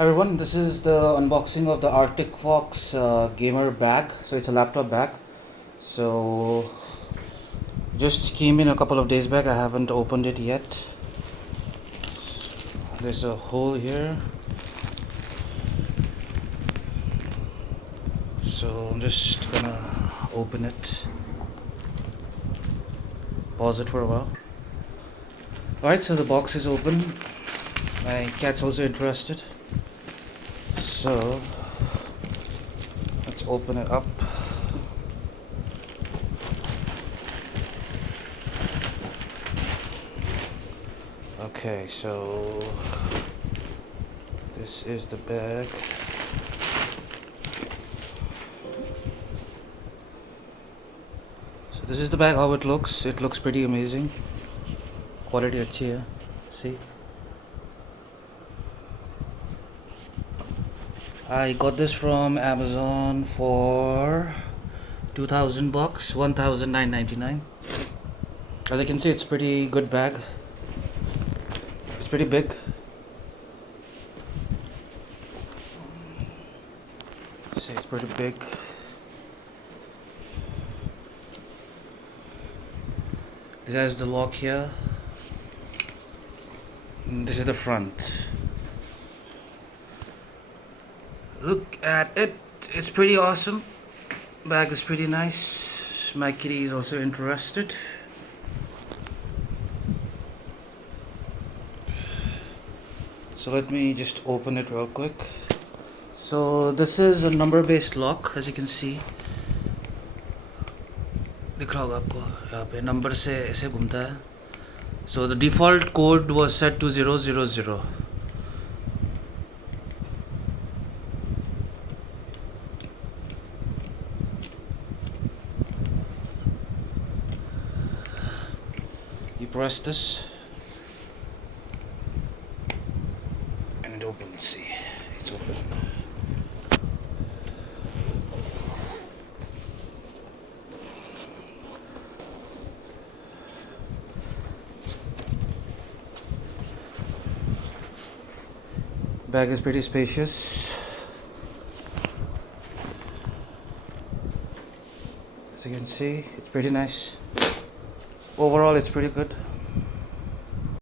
Hi everyone, this is the unboxing of the Arctic Fox gamer bag. So it's a laptop bag. So just came in a couple of days back. I haven't opened it yet. There's a hole here. So I'm just gonna open it. Pause it for a while. Alright, so the box is open. My cat's also interested. So let's open it up. Okay, so this is the bag. So this is the bag, how it looks. It looks pretty amazing. Quality अच्छी है. See? I got this from Amazon for 2,000 bucks, 1,999. As you can see, it's pretty good bag. It's pretty big. See, it's pretty big. This has the lock here. And this is the front. Look at it. It's pretty awesome. Bag is pretty nice. My kitty is also interested. So let me just open it real quick. So this is a number based lock, as you can see. दिख रहा होगा आपको यहाँ पे number से ऐसे घूमता है. So the default code was set to 000. You press this and it opens. See, it's open. Bag is pretty spacious. As you can see, it's pretty nice. Overall, it's pretty good.